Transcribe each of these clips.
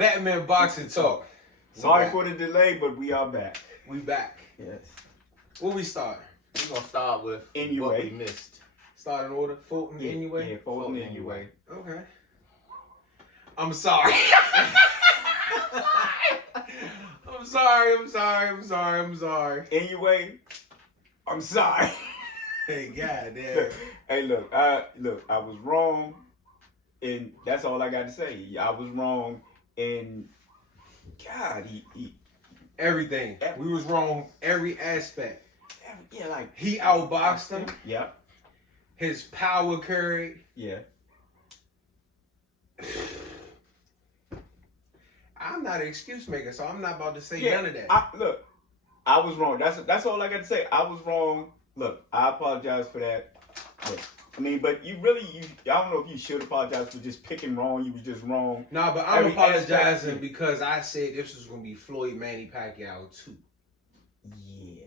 Batman boxing talk. Sorry for the delay, but we are back. We back. Yes. Where we start? We're going to start with Inoue. what we missed. Start in order. Fulton, Yeah, Inoue? Yeah, Fulton, Inoue. Okay. I'm sorry. I'm sorry. Inoue, I'm sorry. Hey, goddamn. Hey, look, I was wrong, and that's all I got to say. I was wrong, and God, he Everything. We was wrong every aspect. yeah, like He outboxed him. Yeah, His power carried. yeah. I'm not an excuse maker, so I'm not about to say Yeah, none of that. I was wrong. That's all I got to say. I was wrong. Look, I apologize for that. Look, I mean, but I don't know if you should apologize for just picking wrong. You were just wrong. Nah, but I'm Every apologizing aspect. because I said this was going to be Floyd Manny Pacquiao too. Yeah,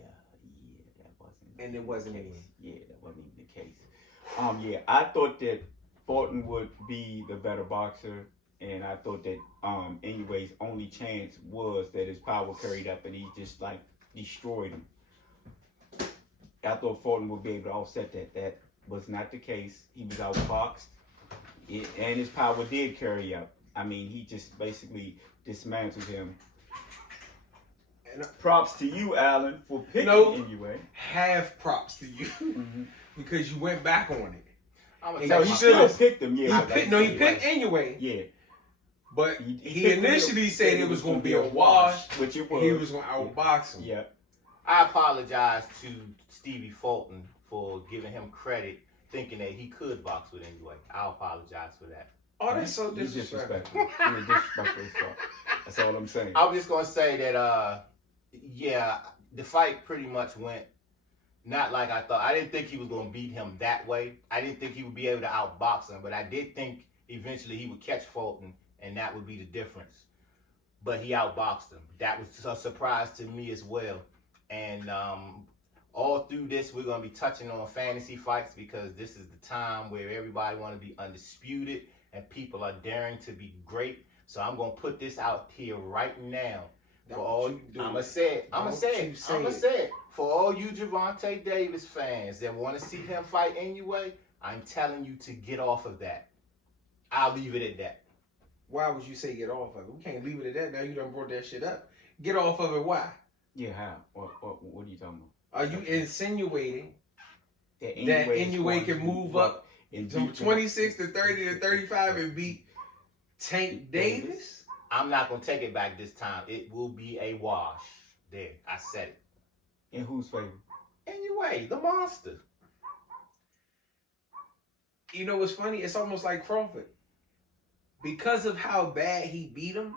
that wasn't. And it wasn't the even. case. Yeah, that wasn't even the case. Yeah, I thought that Fulton would be the better boxer, and I thought that Inoue's only chance was that his power carried up and he just like destroyed him. I thought Fulton would be able to offset that. That was not the case. He was outboxed, and his power did carry up. I mean, he just basically dismantled him. And props to you, Alan, for picking Inoue. Half props to you because you went back on it. No, he still picked him. Yeah, He picked Inoue. Yeah. But he initially said it was going to be a wash, which it was. He was going to outbox him. Yeah. I apologize to Stevie Fulton for giving him credit, thinking that he could box with Inoue. I apologize for that. Oh, that's so disrespectful. You're disrespectful as fuck. That's all I'm saying. I'm just going to say that, the fight pretty much went not like I thought. I didn't think he was going to beat him that way. I didn't think he would be able to outbox him, but I did think eventually he would catch Fulton, and that would be the difference. But he outboxed him. That was a surprise to me as well. And all through this, we're going to be touching on fantasy fights because this is the time where everybody want to be undisputed and people are daring to be great. So I'm going to put this out here right now. For all, I'm going to say it. For all you Gervonta Davis fans that want to see him fight Inoue, I'm telling you to get off of that. I'll leave it at that. Why would you say get off of it? We can't leave it at that. Now you done brought that shit up. Get off of it. Why? Yeah, how? What are you talking about? Are you insinuating that Inoue Inoue can move up from 26 to 30 to 35 and beat Tank Davis? I'm not going to take it back this time. It will be a wash. There, I said it. In whose favor? Inoue, the monster. You know what's funny? It's almost like Crawford. Because of how bad he beat him,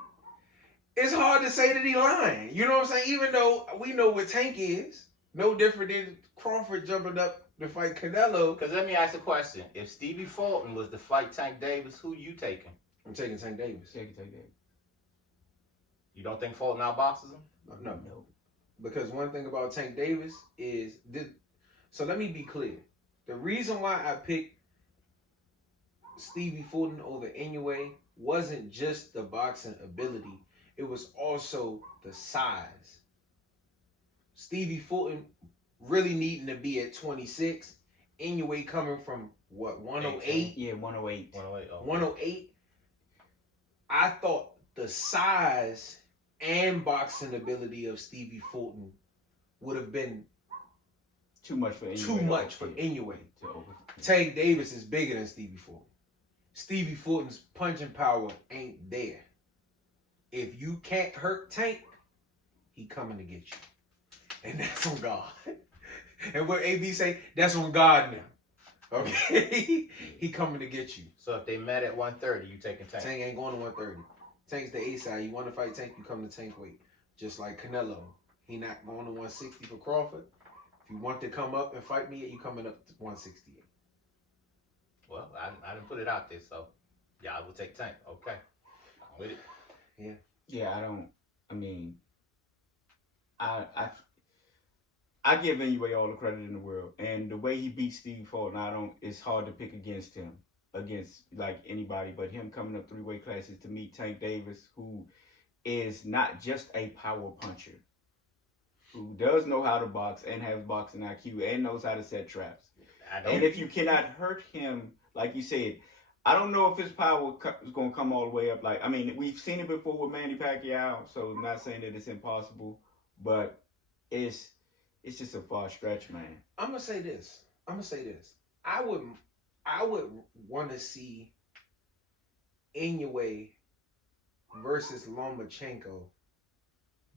it's hard to say that he lying. You know what I'm saying? Even though we know what Tank is, no different than Crawford jumping up to fight Canelo. Because let me ask a question. If Stevie Fulton was to fight Tank Davis, who you taking? I'm taking Tank Davis. Tank Davis. You don't think Fulton outboxes him? No. Because one thing about Tank Davis is this. So let me be clear. The reason why I picked Stevie Fulton over Inoue wasn't just the boxing ability. It was also the size. Stevie Fulton really needing to be at 26. Inoue coming from, what, 108? Yeah, 108. 108. Oh. 108. I thought the size and boxing ability of Stevie Fulton would have been too much for Inoue. Tank Davis is bigger than Stevie Fulton. Stevie Fulton's punching power ain't there. If you can't hurt Tank, he coming to get you. And that's on God. And what AB say, that's on God now. Okay? He coming to get you. So if they met at 130, you taking Tank? Tank ain't going to 130. Tank's the A side. You want to fight Tank, you come to Tank weight. Just like Canelo. He not going to 160 for Crawford. If you want to come up and fight me, you coming up to 168. Well, I didn't put it out there, so yeah, I will take Tank. Okay. I'm with it. Yeah. Yeah, I give Inoue all the credit in the world. And the way he beat Stevie Fulton, it's hard to pick against him. against like anybody, but him coming up 3 weight classes to meet Tank Davis, who is not just a power puncher, who does know how to box and has boxing IQ and knows how to set traps. And if you cannot hurt him, like you said, I don't know if his power is going to come all the way up. Like, I mean, we've seen it before with Manny Pacquiao, so I'm not saying that it's impossible, but it's just a far stretch, man. I'm gonna say this. I would want to see Inoue versus Lomachenko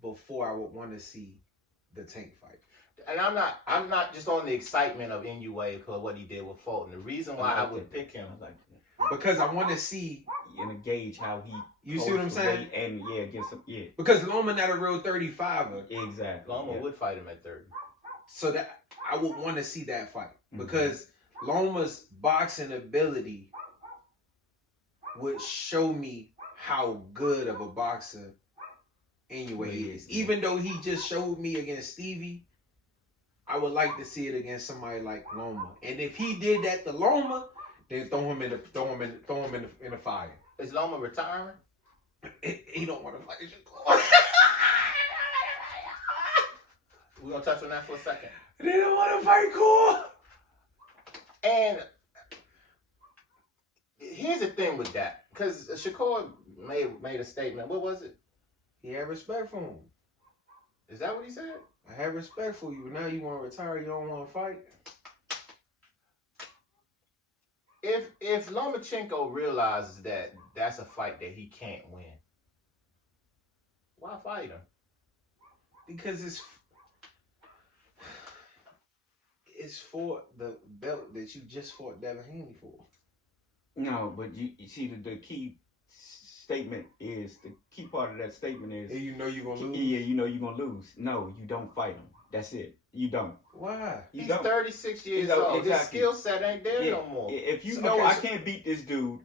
before I would want to see the Tank fight. And I'm not just on the excitement of Inoue because what he did with Fulton. The reason why I would pick him, because I want to see and gauge how he. You see what I'm saying? And yeah, against him, yeah. Because Loma not a real 35er. Exactly. Loma would fight him at 30. So that I would want to see that fight because Loma's boxing ability would show me how good of a boxer Inoue is. Even though he just showed me against Stevie, I would like to see it against somebody like Loma. And if he did that to Loma, then throw him in the fire. Is Loma retiring? He don't want to fight Shakur. We're gonna touch on that for a second. They don't want to fight Shakur. And here's the thing with that, because Shakur made a statement. What was it? He had respect for him. Is that what he said? I have respect for you. Now you want to retire. You don't want to fight. If Lomachenko realizes that that's a fight that he can't win, why fight him? Because it's for the belt that you just fought Devin Haney for. No, but you see the key statement is, the key part of that statement is, and you know you're gonna lose. Yeah, you know you're gonna lose. No, you don't fight him. That's it. You don't. Why? He's 36 years old. Exactly. His skill set ain't there no more. If you know I can't beat this dude,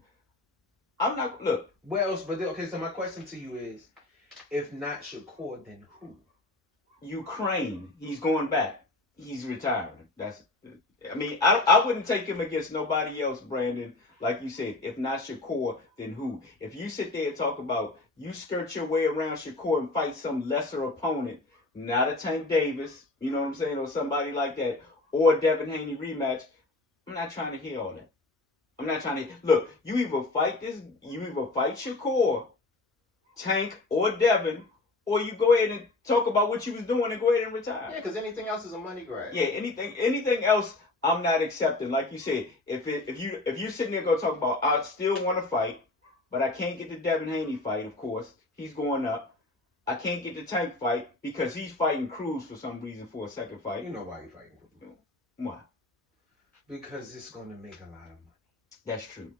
I'm not. Look. Well, but okay. So my question to you is, if not Shakur, then who? Ukraine. He's going back. He's retiring. That's. I mean, I wouldn't take him against nobody else, Brandon. Like you said, if not Shakur, then who? If you sit there and talk about you skirt your way around Shakur and fight some lesser opponent, not a Tank Davis, you know what I'm saying, or somebody like that, or a Devin Haney rematch, I'm not trying to hear all that. I'm not trying to look. You either fight Shakur, Tank, or Devin, or you go ahead and talk about what you was doing and go ahead and retire. Yeah, because anything else is a money grab. Yeah, anything else I'm not accepting. Like you said, if you're sitting there gonna talk about I still want to fight, but I can't get the Devin Haney fight, of course. He's going up. I can't get the Tank fight because he's fighting Cruz for some reason for a second fight. You know why he's fighting Cruz. Why? Because it's gonna make a lot of money. That's true.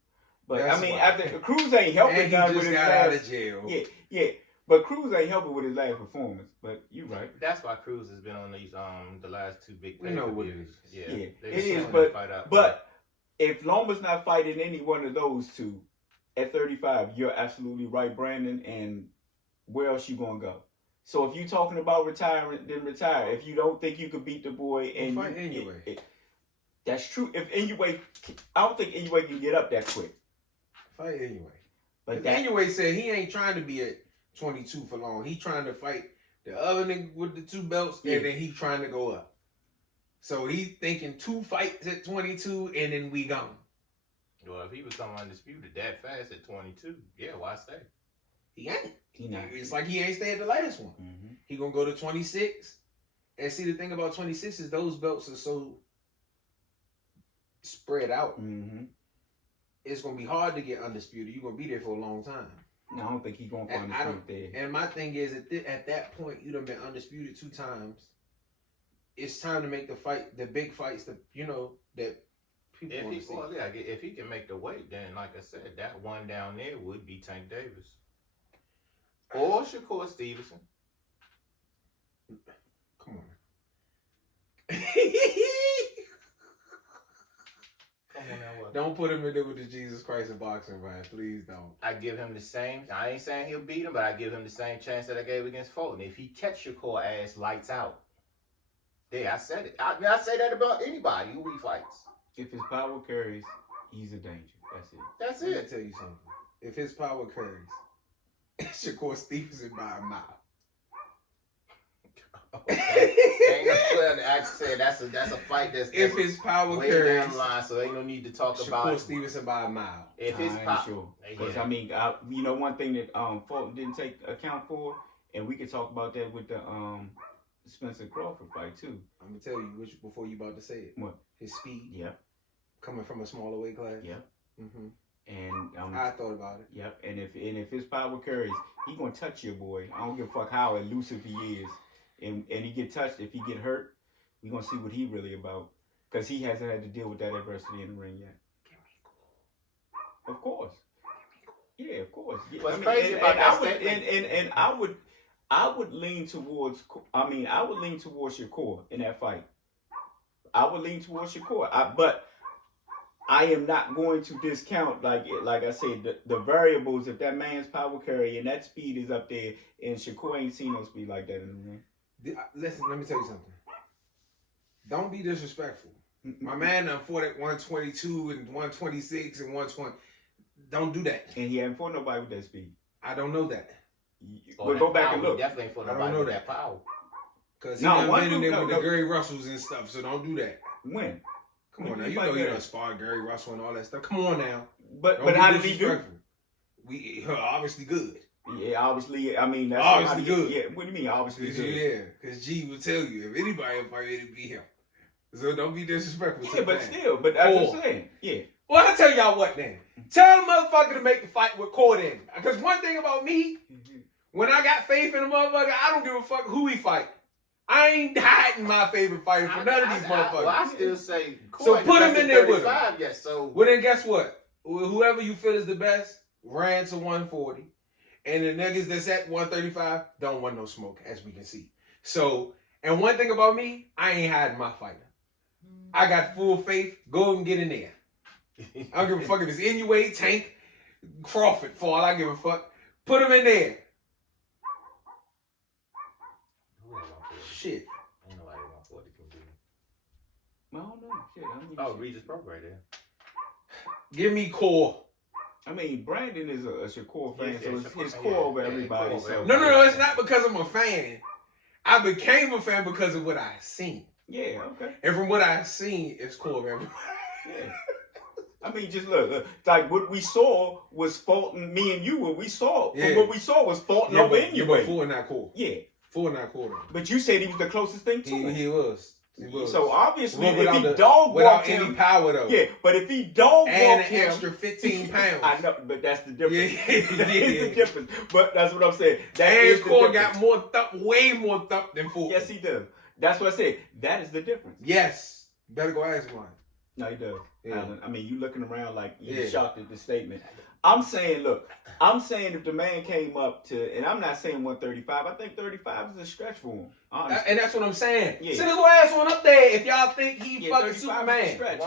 But That's I mean, why. after Cruz ain't helping and he guy just with his got last, out of jail. Yeah. But Cruz ain't helping with his last performance. But you're right. That's why Cruz has been on these the last two big. We know what it is. Yeah, it They is. just But if Loma's not fighting any one of those two at 35, you're absolutely right, Brandon. And where else you gonna go? So if you're talking about retiring, then retire. If you don't think you could beat the boy, and fight Inoue. That's true. If Inoue, I don't think Inoue can get up that quick. Fight Inoue. But Inoue said he ain't trying to be at 22 for long. He trying to fight the other nigga with the 2 belts, and then he trying to go up. So he's thinking 2 fights at 22, and then we gone. Well, if he become undisputed that fast at 22, yeah, why stay? He ain't. He not. It's like he ain't stayed at the last one. Mm-hmm. He gonna go to 26. And see, the thing about 26 is those belts are so spread out. Mm-hmm. It's gonna be hard to get undisputed. You're gonna be there for a long time. I don't think he's going to find his there. And my thing is, at that point, you done been undisputed 2 times. It's time to make the big fights, that people want to see. If he can make the weight, then like I said, that one down there would be Tank Davis or Shakur Stevenson. Come on. Don't put him in there with the Jesus Christ of boxing, man. Please don't. I give him the same. I ain't saying he'll beat him, but I give him the same chance that I gave against Fulton. If he catch Shakur ass lights out, yeah, I said it. I say that about anybody who he fights. If his power carries, He's a danger. That's Let me it. tell you something. If his power carries, it's Shakur Stevenson by a mile. Ain't no well, I said that's a fight that's If his power way carries, down the line, so ain't no need to talk Shakur about Stevenson by a mile. if his I ain't power. sure. Because, Yeah. you know, one thing that Fulton didn't take account for, and we could talk about that with the Spencer Crawford fight, too. I'm going to tell you which before you about to say it. What? His speed. Yep. Coming from a smaller weight class. Yep. Mm-hmm. And I thought about it. Yep. And if his power carries, he gonna touch your boy. I don't give a fuck how elusive he is. And he get touched. If he get hurt, we gonna see what he really about. Because he hasn't had to deal with that adversity in the ring yet. Of course. Yeah, of course. Yeah. What's crazy about that statement? And I would lean towards Shakur in that fight. I would lean towards Shakur. But I am not going to discount, like I said, the variables. If that man's power carry and that speed is up there, and Shakur ain't seen no speed like that in the ring. Listen, let me tell you something. Don't be disrespectful. My man done fought at 122 and 126 and 120. Don't do that. And he haven't fought nobody with that speed. I don't know that. We'll go back and look. Definitely ain't for I don't nobody know with that. that power. Because he done been in there with no. the Gary Russells and stuff, so don't do that. When? Come on now, you know he done sparred Gary Russell and all that stuff. Come on now. But Don't how be did he do? disrespectful. We obviously good. Yeah, obviously. I mean, that's Obviously good. Yeah, what do you mean? Obviously good. Yeah, because G will tell you if anybody will fight, it'd be him. So don't be disrespectful. Yeah, but still, but as I'm saying, yeah. Well, I'll tell y'all what then. Tell the motherfucker to make the fight with Cord in. Because one thing about me, when I got faith in a motherfucker, I don't give a fuck who he fight. I ain't hiding my favorite fighter for none of these motherfuckers. Well, I still say So put him in there with him. Yet, so Well, then guess what? Whoever you feel is the best, ran to 140. And the niggas that's at 135 don't want no smoke, as we can see. So, and one thing about me, I ain't hiding my fighter. I got full faith. Go and get in there. I don't give a fuck if it's Inoue, Tank, Crawford, for all I give a fuck. Put him in there. Shit. Ain't nobody want for it to continue. I don't know. Shit, I don't even Oh, see. Regis Pro right there. Give me core. I mean, Brandon is a Shakur fan, Yeah, so Shakur it's fan, core yeah. over Yeah, everybody. core So. over No, it's not because I'm a fan. I became a fan because of what I seen. Yeah, okay. And from what I seen, it's core of everybody. Yeah. I mean, just look. Like what we saw was Fulton. Me and you, what we saw was Fulton over anyway. But Fulton not cool. Yeah. Fulton not cool though. But you said he was the closest thing to him. He was. He was. So obviously, Well, if he without dog walked any him, power though. yeah. But if he dog And walked an him, extra 15 pounds. I know, but that's the difference. Yeah. That's the difference. But that's what I'm saying. That And is the Core difference. got more thump, way more thump than Fulton. Yes, he does. That's what I said. That is the difference. Yes. Better go ask one. No, he does. Yeah. Alan. I mean, you looking around like you're Yeah. shocked at the statement. I'm saying if the man came up to, and I'm not saying 135, I think 35 is a stretch for him. Honestly. And that's what I'm saying. Yeah. Send his little ass one up there if y'all think he fucking 35 is a Superman. stretch.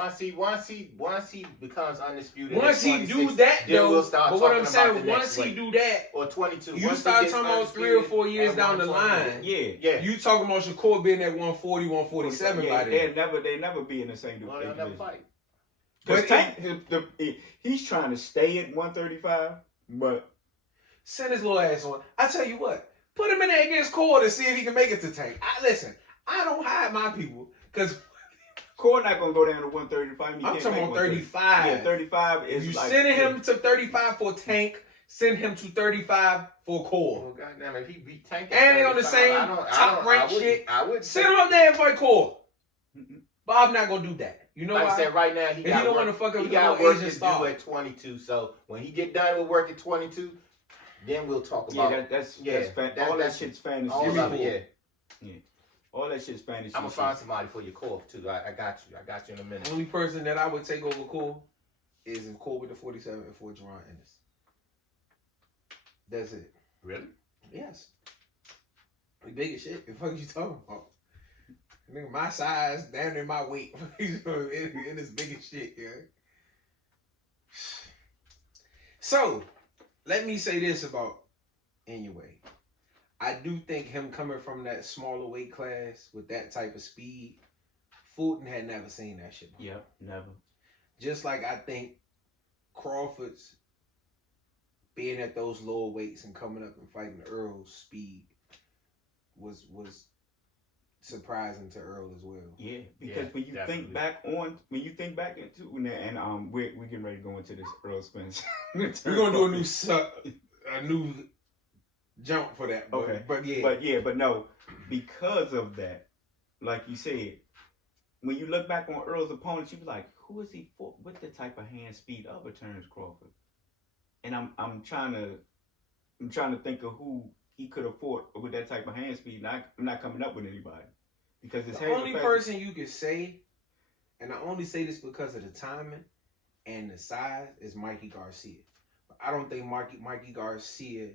Once he becomes undisputed. Once at he 26, do that then though, we'll start but what talking I'm saying, about the once next he weight. do that, Or 22. you Once start he gets talking about 3 or 4 years at down the 120, line. Yeah. Yeah. You talking about Shakur being at 140, 147 Yeah, by then. they never be in the same Well, they'll never division. fight. Because But Tank, he's trying to stay at 135, but Send his little ass on. I tell you what, put him in there against Core to see if he can make it to Tank. Listen, I don't hide my people because Core not gonna go down to 135. I'm talking about 35. Yeah, 35 is you like sending him to 35 for Tank, send him to 35 for Core. Well, goddamn, if he beat Tank, And they on the 35, same I don't- top rank I wouldn't- shit. I wouldn't. Send him up there and fight Core. But I'm not gonna do that. You know Like why? I said, right now If you don't want to fuck up he with got no work Asian to star. do at 22. So when he get done with work at 22, then we'll talk Yeah, about that's that's- all that shit's fantasy. all Give of me it. Yeah, All that shit's fantasy. I'm gonna shit. find somebody for your core too. I got you. I got you in a minute. The only person that I would take over Core is if Core with the 47 and for Jerron Ennis. That's it. Really? Yes. We big as shit. The fuck you talking about? Nigga, my size, down in my weight. in this big as shit, yeah. So, let me say this about Inoue. I do think him coming from that smaller weight class with that type of speed, Fulton had never seen that shit before. Yep, never. just like I think Crawford's being at those lower weights and coming up and fighting Earl's speed was surprising to Earl as well. Yeah, because when you definitely. think back into and we're getting ready to go into this Earl Spence. We're gonna do a new jump for that. But, Okay. but no, because of that, like you said, when you look back on Earl's opponents, you be like, who is he for? What the type of hand speed overturns Crawford? And I'm trying to think of who he could have fought with that type of hand speed. And I'm not coming up with anybody because it's the only person you could say, and I only say this because of the timing and the size, is Mikey Garcia. But I don't think Mikey Garcia.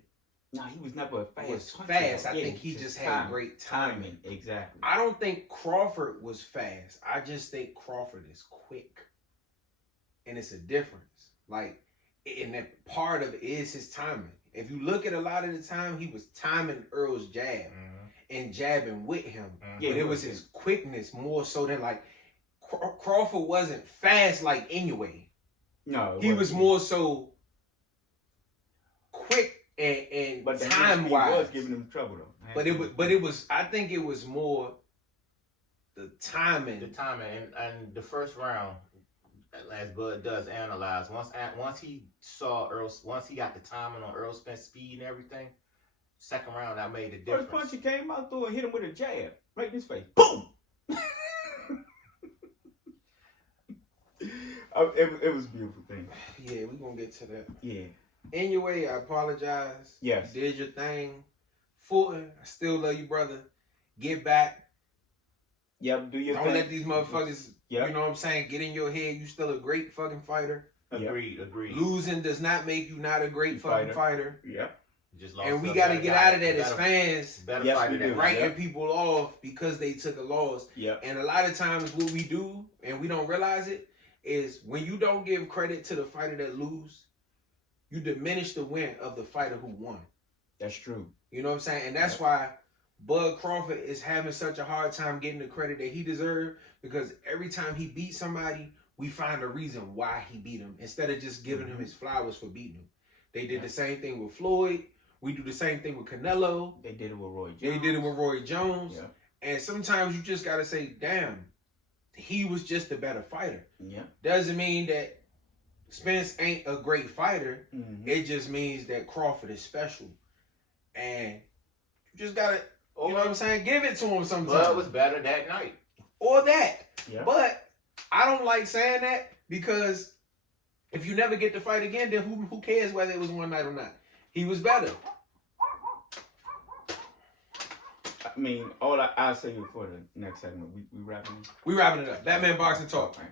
No, he was never a fast. Was puncher. fast. I Yeah, think he just had great timing. Exactly. I don't think Crawford was fast. I just think Crawford is quick, and it's a difference. Like, and that part of it is his timing. If you look at a lot of the time, he was timing Earl's jab and jabbing with him. Yeah, but it was his quickness more so than like Crawford wasn't fast like Inoue. No, He was more so quick and but time wise was giving him trouble though. But it was I think it was more the timing. The timing and the first round, as Bud does analyze, once he saw once he got the timing on Earl Spence speed and everything, second round that made a difference. First punch he came out through and hit him with a jab right in his face. Boom. It was a beautiful thing. Yeah, we're gonna get to that. Yeah. Anyway, I apologize. Yes. You did your thing. Fulton, I still love you, brother. Get back. Yep, do your Don't thing. let these motherfuckers, Yep. you know what I'm saying, get in your head. You still a great fucking fighter. Agreed. Losing does not make you not a great fucking fighter. Yep. Just lost And we to a got to better get guy. out of that as fans, Better Yes, fighter we than do. writing Yep. people off because they took a loss. Yep. And a lot of times what we do, and we don't realize it, is when you don't give credit to the fighter that lose, you diminish the win of the fighter who won. That's true. You know what I'm saying? And that's why Bud Crawford is having such a hard time getting the credit that he deserves, because every time he beats somebody, we find a reason why he beat him instead of just giving him his flowers for beating him. They did the same thing with Floyd. We do the same thing with Canelo. They did it with Roy Jones. They did it with Roy Jones. Yeah. And sometimes you just got to say, damn, he was just a better fighter. Yeah. Doesn't mean that Spence ain't a great fighter. Mm-hmm. It just means that Crawford is special. And you just got to, you know what I'm saying? Give it to him sometimes. Bud was better that night. Or that. Yeah. But I don't like saying that, because if you never get to fight again, then who cares whether it was one night or not? He was better. I mean, all I'll say for the next segment, we wrapping it. We wrapping it up. Batman Boxing Talk. All right.